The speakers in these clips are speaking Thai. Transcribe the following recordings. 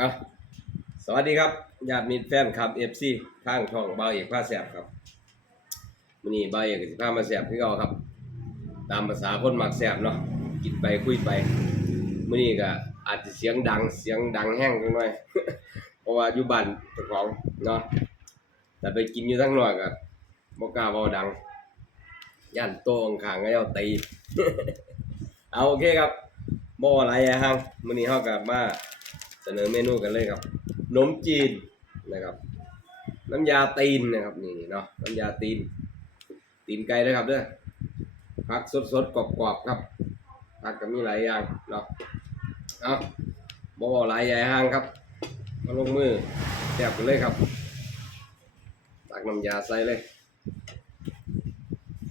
อะสวัสดีครับญาติมิตรแฟนครับเอฟซีข้างช่องเบาเอกผ้าแสบครับมื้อนี้เบาเอกสิพามาแสบคือเก่าครับ ตามภาษาคนมักแสบเนาะกินไปคุยไปมื้อนี้ก็อาจจะเสียงดังเสียงดังแห้งจังหน่อยเพราะว่าอยู่บ้านเจ้าของเนาะแต่ไปกินอยู่ทั้งหน่อกก็บ่กล้าเว้าดังย่านโตข้างก็เอาตี เอาโอเคครับบ่อะไรอะครับมื้อนี้เฮาก็มา เสนอเมนูกันเลยครับขนมจีนนะครับ น้ำยาตีนนะครับนี่เนาะน้ำยาตีน ตีนไก่เลยครับเด้อผักสดๆกรอบๆครับผักก็มีหลายอย่างเนาะเอาบ่หลายใหญ่ห้างครับ มาลงมือแซ่บกันเลยครับตักน้ำยาใส่เลย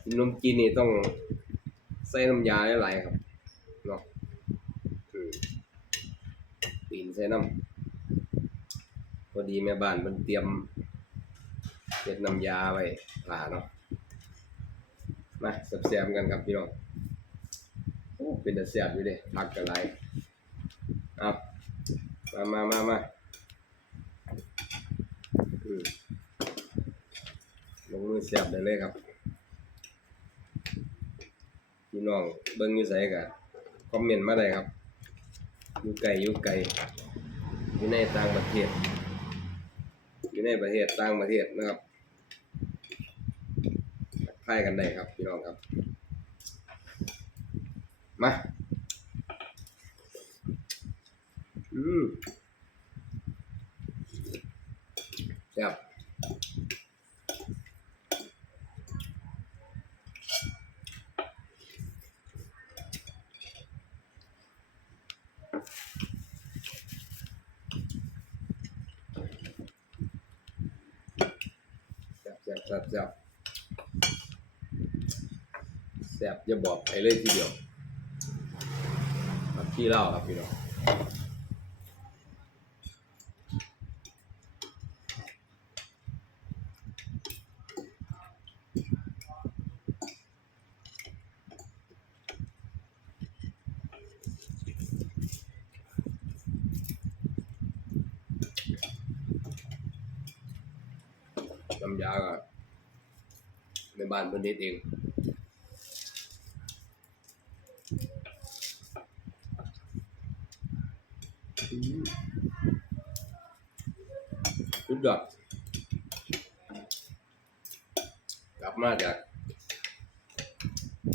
นนมจีนนี่ต้องใส่น้ำยาหลายๆครับเนาะอืม ตีนใส่น้ำพอดีแม่บ้านมันเตรียมเก็ดน้ำยาไว้ผ่าเนาะมาสับแซ่บๆกันครับพี่น้องโอ้เป็นแต่แซ่บอยู่เด้พักกันไรเอามามามามาลงมือแซ่บได้เลยครับพี่น้องเบิ่งอยู่ไสก็คอมเมนต์มาได้ครับ อยู่ไกลอยู่ไกลอยู่ในต่างประเทศ อยู่ในประเทศต่างประเทศนะครับไพ่กันได้ครับพี่น้องครับ มา อืมแซ่บ แซ่บแซ่บแซ่บแซ่บแซบอย่าบอกไปเลยทีเดียวที่เล่าครับพี่น้องน้ำยาก็ในบ้านเพิ่นเฮ็ดเองสุดยอดกลับมาจาก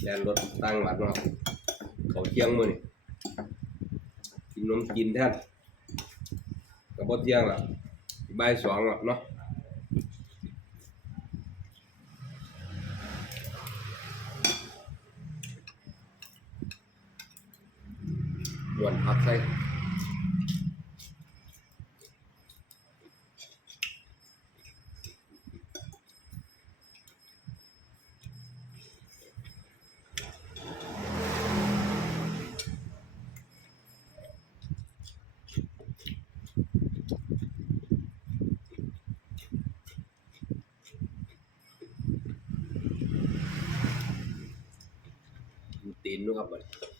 แลนรถตั้งหวัดเนาะเขาเที่ยงมื้อนี่กินนมกินแทนกับบ่เที่ยงละบ่ายสองล้วเนาะ ด่วนพักใส่ดูตีนดูครับ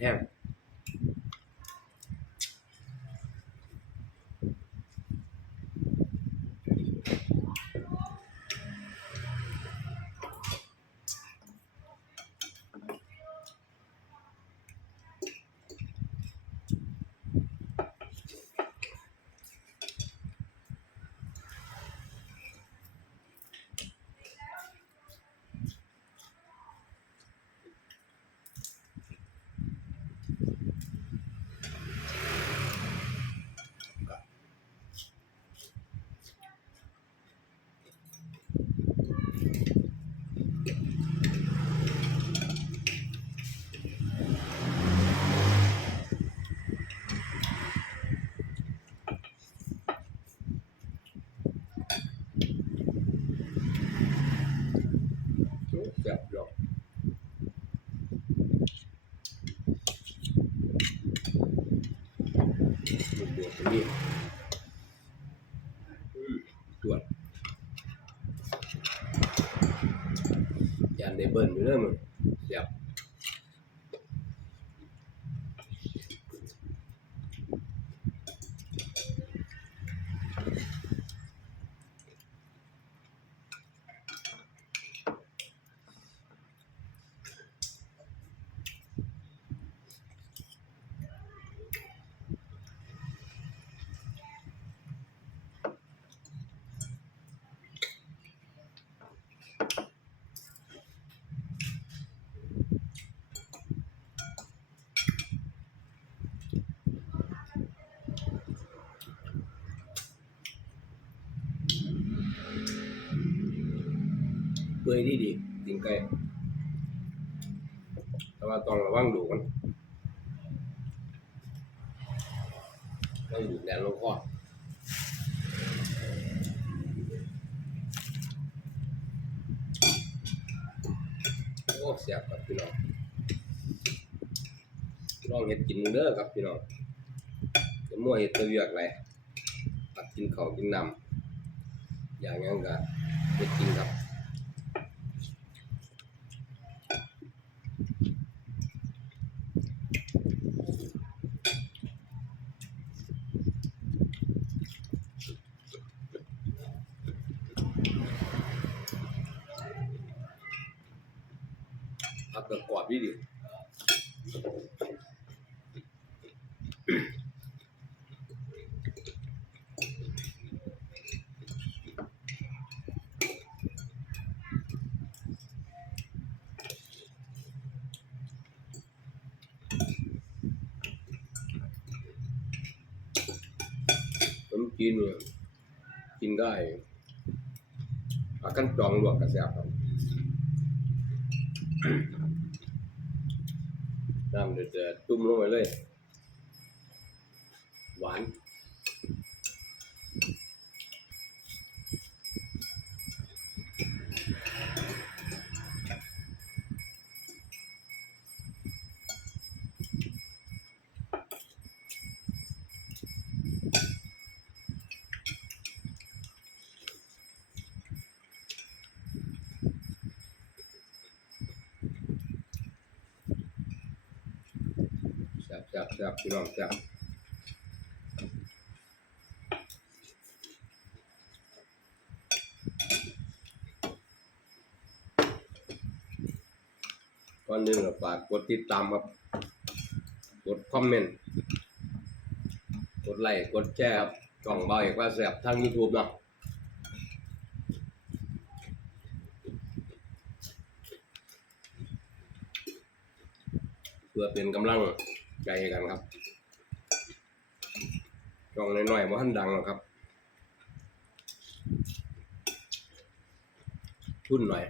ปื่ อยดิอากาศร้อนครับมันแดดแห้งนี่อืมตรวจยานได้เบิ้ลอยู่เรื่อมึงยบ เปื่อยดีดีจริงไก่แต่ว่าต้องระวังดูกันต้องดูแดนลงคอโอ้เสียบครับพี่น้องลองเห็ดกินเด้อครับพี่น้องจะมั่วเห็ดตะเวียกไรตักกินข้ากินน้ำอย่างงั้นก็เห็ดกินครับ ผักกกรอบดีดินมจีนกินได้ผักกันจองลวกกระแซบครับ น้ำเดือดๆจุ่มลงไปเลย หวาน แซ่บแซ่บแซ่บพี่น้องแซ่บก่อนหนึ่งก็ฝากกดติดตามครับ กดคอมเมนต์ กดไลค์ กดแชร์ครับช่องเบาเอกว่าแซ่บทาง YouTube เนาะเพื่อเป็นกำลัง ใจกันครับช่องน้อยๆว่าท่านดังหรอกครับ ทุนหน่อย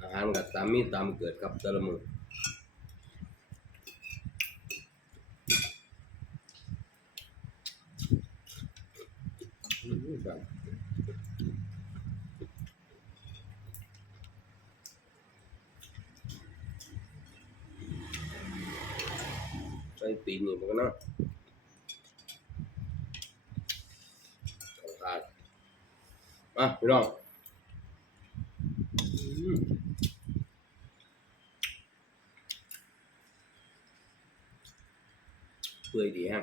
อาหารกับตามมีตามเกิดครับแต่ละมืออืมครับ ส่ตีนนี่มันก็เนาะขาดมาพี่น้องเปื่อยดีฮะ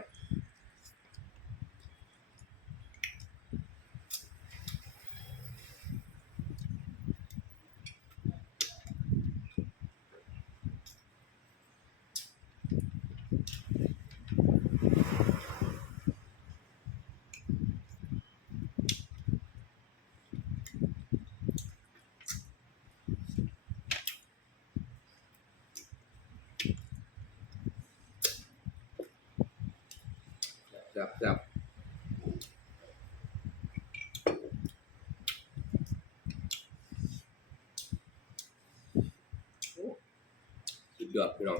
จับจับสุดยอดพี่น้อง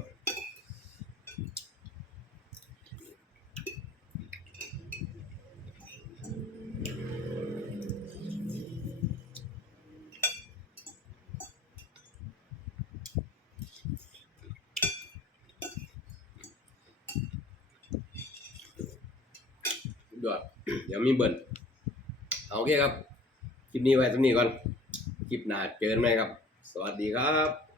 ยอด เดี๋ยวมีเบิ่นเอาโอเคครับ คลิปนี้ไว้สำนี้ก่อน คลิปหน้าเจอกันไหมครับ สวัสดีครับ